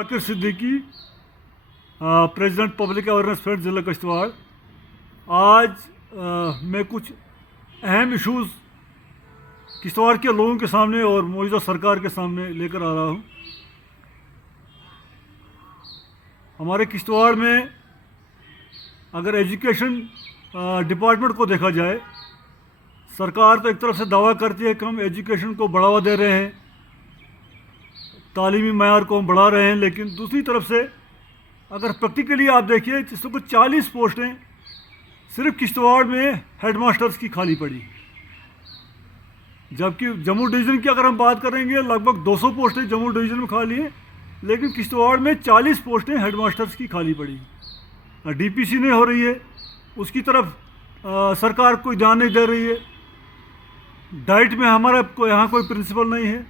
Shakir Siddiqui, president public awareness front ज़िला किश्तवाड़। आज मैं कुछ अहम इश्यूज़ किश्तवाड़ के लोगों के सामने और मौजूदा सरकार के सामने लेकर आ रहा हूँ। हमारे किश्तवाड़ में अगर एजुकेशन डिपार्टमेंट को देखा जाए, सरकार तो एक तरफ से दावा करती है कि हम एजुकेशन को बढ़ावा दे रहे हैं, तालीमी मयार को हम बढ़ा रहे हैं, लेकिन दूसरी तरफ से अगर प्रैक्टिकली आप देखिए जिसमें कुछ 40 पोस्टें सिर्फ किश्तवाड़ में हेड मास्टर्स की खाली पड़ी, जबकि जम्मू डिवीज़न की अगर हम बात करेंगे लगभग 200 पोस्टें जम्मू डिवीज़न में खाली हैं, लेकिन किश्तवाड़ में 40 पोस्टें हेड मास्टर्स की खाली पड़ी। डीपीसी नहीं हो रही है, उसकी तरफ सरकार कोई ध्यान नहीं दे रही है। डाइट में हमारा यहाँ कोई प्रिंसिपल नहीं है।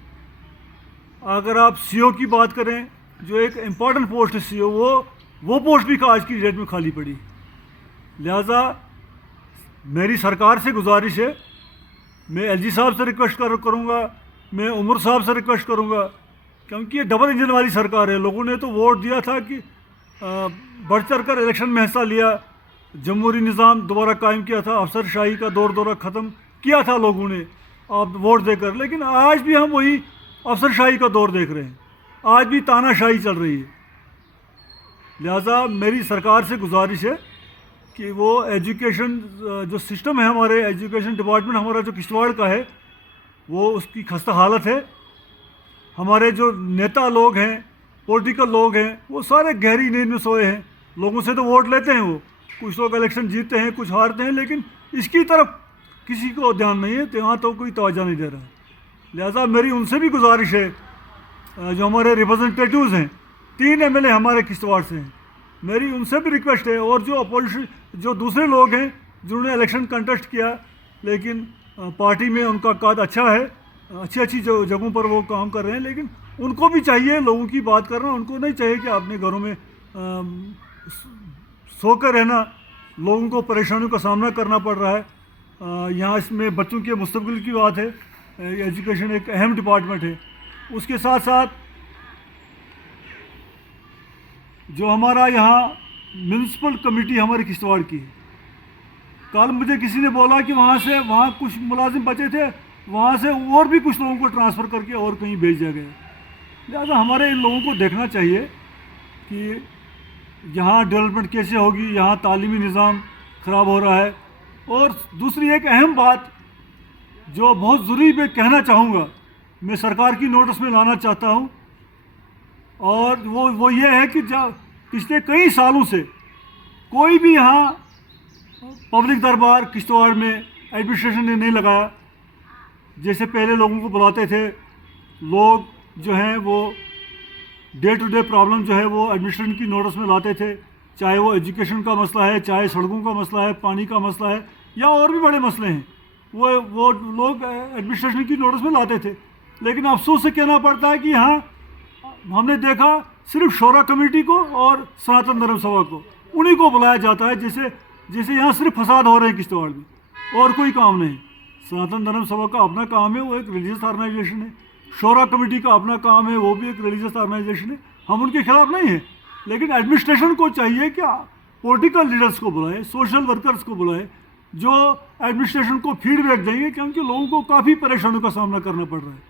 अगर आप सीओ की बात करें, जो एक इम्पॉर्टेंट पोस्ट है सीओ, वो पोस्ट भी आज की डेट में खाली पड़ी। लिहाजा मेरी सरकार से गुजारिश है, मैं एलजी साहब से रिक्वेस्ट करूँगा, मैं उमर साहब से रिक्वेस्ट करूँगा, क्योंकि ये डबल इंजन वाली सरकार है। लोगों ने तो वोट दिया था कि बढ़ चढ़ कर इलेक्शन में हिस्सा लिया, जमहूरी निज़ाम दोबारा कायम किया था, अफसरशाही का दौरा ख़त्म किया था लोगों ने आप वोट देकर, लेकिन आज भी हम वही अफसरशाही का दौर देख रहे हैं, आज भी तानाशाही चल रही है। लिहाजा मेरी सरकार से गुजारिश है कि वो एजुकेशन जो सिस्टम है, हमारे एजुकेशन डिपार्टमेंट हमारा जो किश्तवाड़ का है, वो उसकी खस्ता हालत है। हमारे जो नेता लोग हैं, पॉलिटिकल लोग हैं, वो सारे गहरी नींद में सोए हैं। लोगों से तो वोट लेते हैं, वो कुछ लोग इलेक्शन जीतते हैं, कुछ हारते हैं, लेकिन इसकी तरफ किसी को ध्यान नहीं है, तो यहाँ तो कोई तवज्जो नहीं दे रहा। लिहाजा मेरी उनसे भी गुजारिश है, जो हमारे रिप्रेजेंटेटिव्स हैं, 3 एमएलए हमारे किश्तवाड़ से हैं, मेरी उनसे भी रिक्वेस्ट है, और जो अपोजिशन जो दूसरे लोग हैं जिन्होंने इलेक्शन कंटेस्ट किया लेकिन पार्टी में उनका कद अच्छा है, अच्छी जगहों पर वो काम कर रहे हैं, लेकिन उनको भी चाहिए लोगों की बात करना। उनको नहीं चाहिए कि अपने घरों में सो कर रहना, लोगों को परेशानियों का सामना करना पड़ रहा है। यहाँ इसमें बच्चों के मुस्तकबिल की बात है, एजुकेशन एक अहम डिपार्टमेंट है। उसके साथ साथ जो हमारा यहाँ म्यूनसिपल कमेटी हमारे किश्तवाड़ की है, कल मुझे किसी ने बोला कि वहाँ कुछ मुलाजिम बचे थे, वहाँ से और भी कुछ लोगों को ट्रांसफ़र करके और कहीं भेज दिया गया। लिहाजा हमारे इन लोगों को देखना चाहिए कि यहाँ डेवलपमेंट कैसे होगी, यहाँ तालीमी निज़ाम ख़राब हो रहा है। और दूसरी एक अहम बात जो बहुत ज़रूरी मैं कहना चाहूँगा, मैं सरकार की नोटिस में लाना चाहता हूँ, और वो ये है कि जब पिछले कई सालों से कोई भी यहाँ पब्लिक दरबार किश्तवाड़ में एडमिनिस्ट्रेशन ने नहीं लगाया। जैसे पहले लोगों को बुलाते थे, लोग जो हैं वो डे टू डे प्रॉब्लम जो है वो एडमिनिस्ट्रेशन की नोटिस में लाते थे, चाहे वो एजुकेशन का मसला है, चाहे सड़कों का मसला है, पानी का मसला है, या और भी बड़े मसले हैं, वो लोग एडमिनिस्ट्रेशन की नोटिस में लाते थे। लेकिन अफसोस से कहना पड़ता है कि यहाँ हमने देखा सिर्फ शोरा कमेटी को और सनातन धर्म सभा को, उन्हीं को बुलाया जाता है, जैसे यहाँ सिर्फ फसाद हो रहे हैं किश्तवाड़ में, और कोई काम नहीं। सनातन धर्म सभा का अपना काम है, वो एक रिलीजियस ऑर्गेनाइजेशन है। शोरा कमेटी का अपना काम है, वो भी एक रिलीजियस ऑर्गेनाइजेशन है। हम उनके खिलाफ नहीं हैं, लेकिन एडमिनिस्ट्रेशन को चाहिए कि पॉलिटिकल लीडर्स को बुलाए, सोशल वर्कर्स को बुलाए, जो एडमिनिस्ट्रेशन को फीडबैक देंगे, क्योंकि लोगों को काफ़ी परेशानियों का सामना करना पड़ रहा है।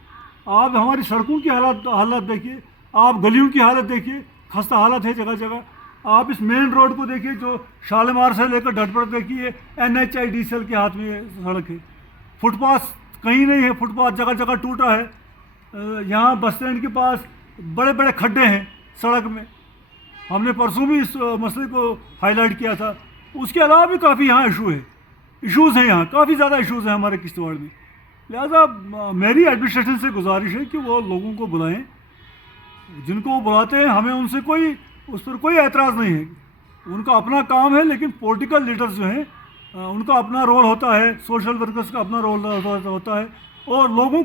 आप हमारी सड़कों की हालत देखिए, आप गलियों की हालत देखिए, खस्ता हालत है जगह जगह। आप इस मेन रोड को देखिए, जो शालीमार से लेकर ढटपड़ देखिए, NHIDCL के हाथ में सड़क है। फुटपाथ कहीं नहीं है, फुटपाथ जगह जगह टूटा है। यहाँ बस स्टैंड के पास बड़े बड़े खड्डे हैं सड़क में। हमने परसों भी इस मसले को हाईलाइट किया था। उसके अलावा भी काफ़ी यहाँ इश्यूज़ हैं, यहाँ काफ़ी ज़्यादा इश्यूज़ हैं हमारे किश्तवाड़ में। लिहाजा मेरी एडमिनिस्ट्रेशन से गुजारिश है कि वो लोगों को बुलाएं, जिनको वो बुलाते हैं हमें उनसे उस पर कोई ऐतराज़ नहीं है, उनका अपना काम है। लेकिन पॉलिटिकल लीडर्स जो हैं उनका अपना रोल होता है, सोशल वर्कर्स का अपना रोल होता है, और लोगों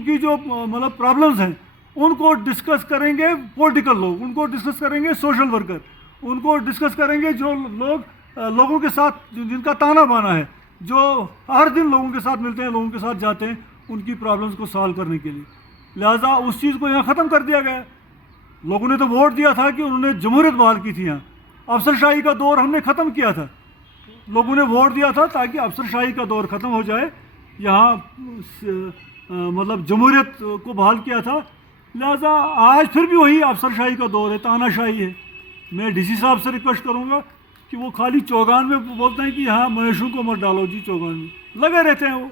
की जो मतलब प्रॉब्लम्स हैं उनको डिस्कस करेंगे पॉलिटिकल लोग, उनको डिस्कस करेंगे सोशल वर्कर, उनको डिस्कस करेंगे जो लोगों के साथ जिनका ताना बाना है, जो हर दिन लोगों के साथ मिलते हैं, लोगों के साथ जाते हैं उनकी प्रॉब्लम्स को सॉल्व करने के लिए। लिहाजा उस चीज़ को यहाँ ख़त्म कर दिया गया। लोगों ने तो वोट दिया था कि उन्होंने जमहूरियत बहाल की थी यहाँ, अफसरशाही का दौर हमने ख़त्म किया था। लोगों ने वोट दिया था ताकि अफसरशाही का दौर ख़त्म हो जाए, यहाँ मतलब जमहूरियत को बहाल किया था। लिहाजा आज फिर भी वही अफसरशाही का दौर है, तानाशाही है। मैं डीसी साहब से रिक्वेस्ट करूँगा कि वो खाली चौगान में बोलते हैं कि यहाँ मवेशियों को मत डालो जी, चौगान में लगे रहते हैं वो,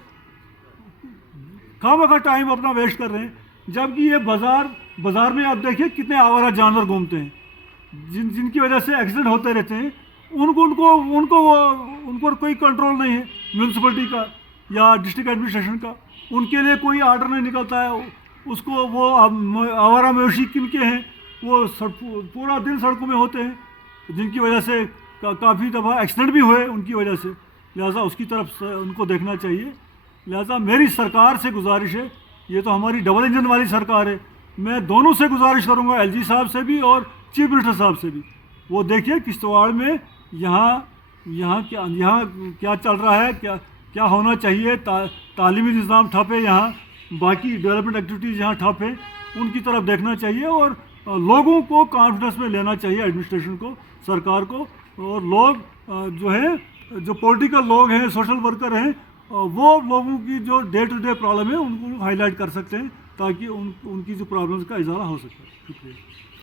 खामखा टाइम अपना वेस्ट कर रहे हैं। जबकि ये बाज़ार में आप देखिए कितने आवारा जानवर घूमते हैं, जिनकी वजह से एक्सीडेंट होते रहते हैं। उनको कोई कंट्रोल नहीं है म्यूनसिपलिटी का या डिस्ट्रिक्ट एडमिनिस्ट्रेशन का, उनके लिए कोई आर्डर नहीं निकलता है। उसको वो आवारा मवेशी किनके हैं, वो पूरा दिन सड़कों में होते हैं, जिनकी वजह से काफ़ी दफ़ा एक्सीडेंट भी हुए उनकी वजह से। लिहाजा उसकी तरफ से उनको देखना चाहिए। लिहाजा मेरी सरकार से गुजारिश है, ये तो हमारी डबल इंजन वाली सरकार है, मैं दोनों से गुजारिश करूंगा, एलजी साहब से भी और चीफ मिनिस्टर साहब से भी। वो देखिए किश्तवाड़ में यहाँ क्या चल रहा है, क्या होना चाहिए। तालीमी निज़ाम ठप है यहाँ, बाकी डेवलपमेंट एक्टिविटीज़ यहाँ ठप है, उनकी तरफ देखना चाहिए और लोगों को कॉन्फिडेंस में लेना चाहिए, एडमिनिस्ट्रेशन को, सरकार को। और लोग जो पॉलिटिकल लोग हैं, सोशल वर्कर हैं, वो लोगों की जो डे टू डे प्रॉब्लम है उनको हाईलाइट कर सकते हैं ताकि उनकी जो प्रॉब्लम्स का इजाला हो सके। शुक्रिया।